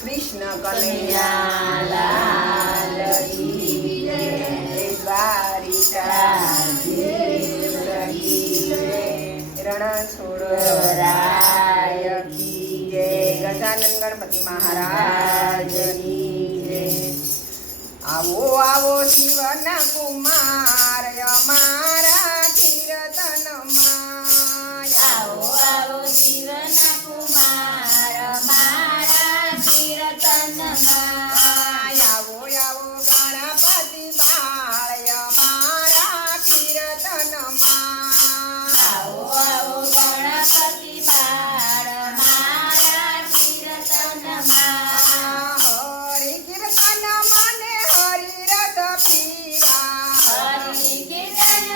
કૃષ્ણ કનૈયા લાલ કી જય. દ્વારિકાધીશ કી જય. રણછોડરાય કી જય. ગજાનન ગણપતિ મહારાજની જય. આવો આવો શિવના કુમાર અમારા કીર્તનમાં. આવો આવો શિવના કુમાર મારા કીર્તનમાં. આવો આવો ગણપતિ બાળ અમારા કીર્તનમાં. આવો આવો ગણપતિ બાળ મારા કીર્તનમાં. હરિ કીર્તન મને હરિરથ પીરા. હરિ કીર્તન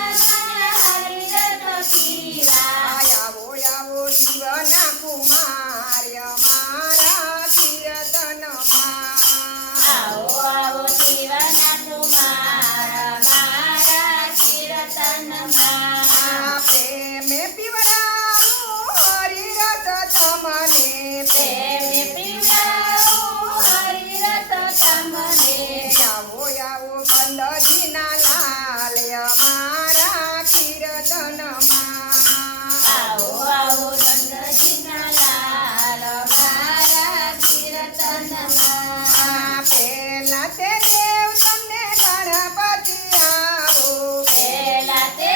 હરિરથ પીરા. આવો આવો શિવના કુમાર અમારા કીર્તનમાં. આવો આવો શિવના કુમાર મારા કીર્તનમાં. પ્રેમે પીવડાવું હરિરથ તમને. પ્રેમે પીવડાવું હરિરથ તમને. આવો આવો કંદજીના લાલ અમારા કીર્તનમાં. આવો આવો નંદજીના લાલ મારા કીર્તનમાં. પેલા તે દેવ તમને ગણપતિ આવો. પહેલા તે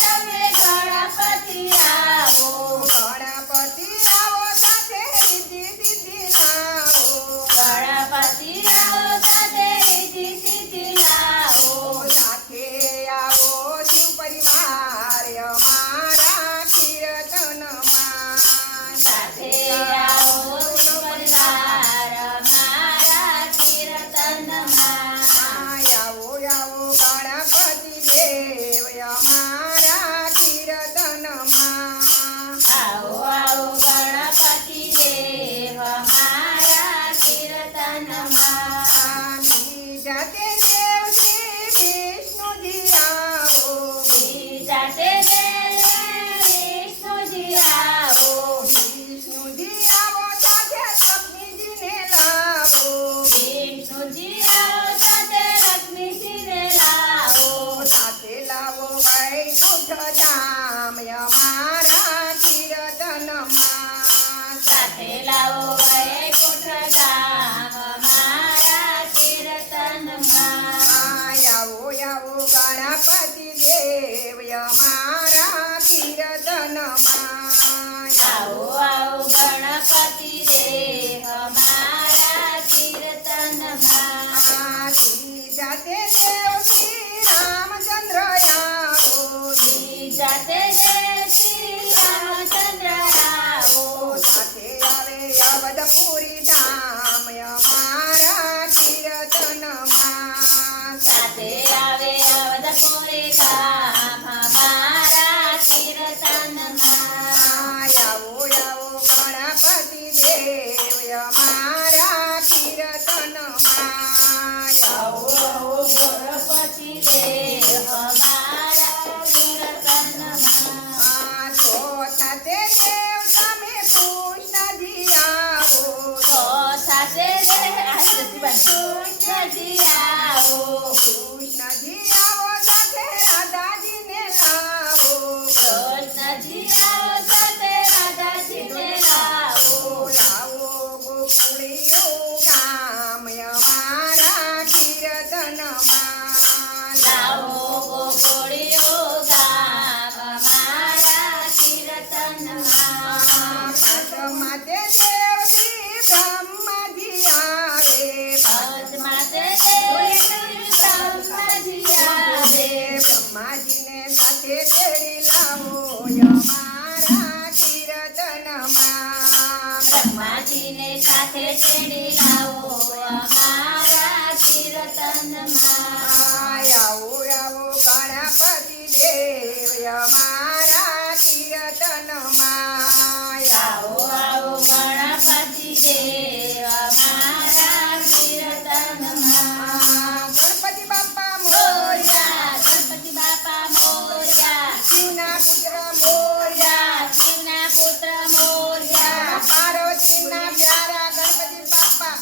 તમે ગણપતિ આવો. ગણપતિ આવો સાથે રીતિ સિદ્ધિ લાવો. ગણપતિ આવો સાથે રીતિ સિદ્ધિ લાવો. સાથે આવો શિવ પરિવાર અમારા કીર્તનમાં. સાથે આવો પરિવાર મારા કીર્તનમાં. આવો આવો ગણપતિ દેવ અમારા કીર્તનમાં. આવો આવો ગણપતિ દેવ મારા કીર્તનમાં. બીજા તે દેવ શ્રી વિષ્ણુજી આવો. બીજા તે વિષ્ણુજી આવો. વિષ્ણુજી આવો સાથે લક્ષ્મીજીને લાવો. વિષ્ણુજી આવો સાથે લક્ષ્મીજીને લાવો. સાથે લાવો વૈકુંઠ ધામ અમારા કીર્તનમાં. સાથે લાવો વૈકુંઠ ધામ મારા કીર્તનમાં. આવો આવો ગણપતિ દેવ અમારા કીર્તનમાં. આવો આવો ગણપતિ દેવ મારા કીર્તનમાં. ત્રીજા તે દેવ શ્રી રામચંદ્ર આવો. બીજા તે શ્રી રામચંદ્ર આવો. સાથે આવે અવધપુરી ધામ અમારા કીર્તનમાં. સાથે આવે અવધપુરી ધામ મારા કીર્તનમાં. આવો આવો ગણપતિ દેવ અમારા કીર્તનમાં. આવો આવો ગણપતિ દેવ મારા કીર્તનમાં. ચોથા તે દેવ તમે કૃષ્ણજી આવો. તો સાથે કૃષ્ણજી આવો. કૃષ્ણજી આવો સાથે રાધાજીને લાવો. કૃષ્ણજી આવો સાથે રાધાજીને લાવો. લાવો ગોકુળિયું ગામ અમારા કીર્તનમાં. લાવો ગોકુળિયો ગામ મારા કીર્તનમાં. પાંચમા તે દેવ શ્રી બ્રહ્માજી આવે. પદમાં તે બ્રહ્માજી આવે. બ્રહ્માજીને સાથે તેડી લાવો અમારા કીર્તનમાં. બ્રહ્માજીને સાથે તેડી લાવો અમારા કીર્તનમાં. આવો આવો ગણપતિ દેવ અમારા કીર્તનમાં. આવો આવો ગણપતિ દેવ મારા કીર્તનમાં. ગણપતિ બાપા મોરયા. મોરયા ગણપતિ બાપા મોરયા. શિવના પુત્ર મોરયા. શિવના પુત્ર મોરયા. પાર્વતીના પ્યારા ગણપતિ બાપા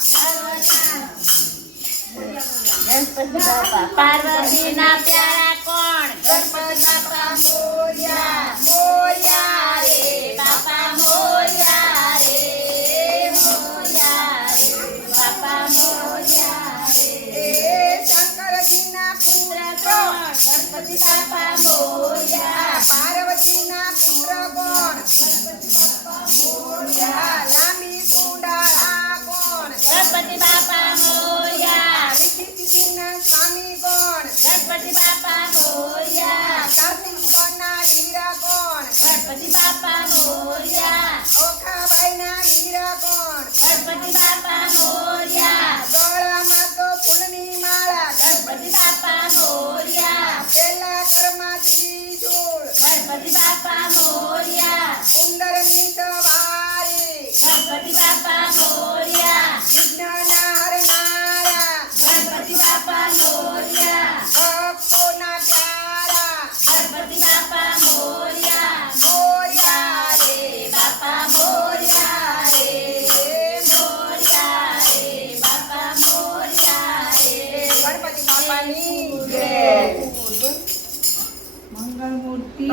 ગણપતિ બાપા પાર્વતીના પ્યારા કોણ ગણપતિ બાપા મોર્યા મોર્યા રે બાપા મોર્યા રે મોર્યા રે બાપા મોર્યા રે એ શંકરજીના પુત્ર કોણ કોણ ગણપતિ બાપા મોર્યા પાર્વતીના પુત્ર કોણ મોર્યા લાંબી કુંડાળા કોણ ગણપતિ બાપા મોર્યા વિધિસિદ્ધિના સ્વામી કોણ ગણપતિ બાપા મોર્યા કાર્તિક પરના હીરા કોણ ગણપતિ બાપા મોર્યા ઓખાબાઈના હીરા કોણ ગણપતિ બાપા મોર્યા ગળામાં તો ફૂલની માળા ગણપતિ બાપા મોર્યા પેલા ઘરમાં ત્રિશૂળ ગણપતિ બાપા મોર્યા સુંદરની સવારી ગણપતિ બાપા મોર્યા વિઘ્નના હરનારા ગણપતિ બાપા મોર્યા ભક્તોના પ્યારા ગણપતિ બાપા મોર્યા મોર્યા રે બાપા મોર્યા રે મોર્યા રે બાપા મોર્યા રે ગણપતિ બાપાની જય. મંગળમૂર્તિ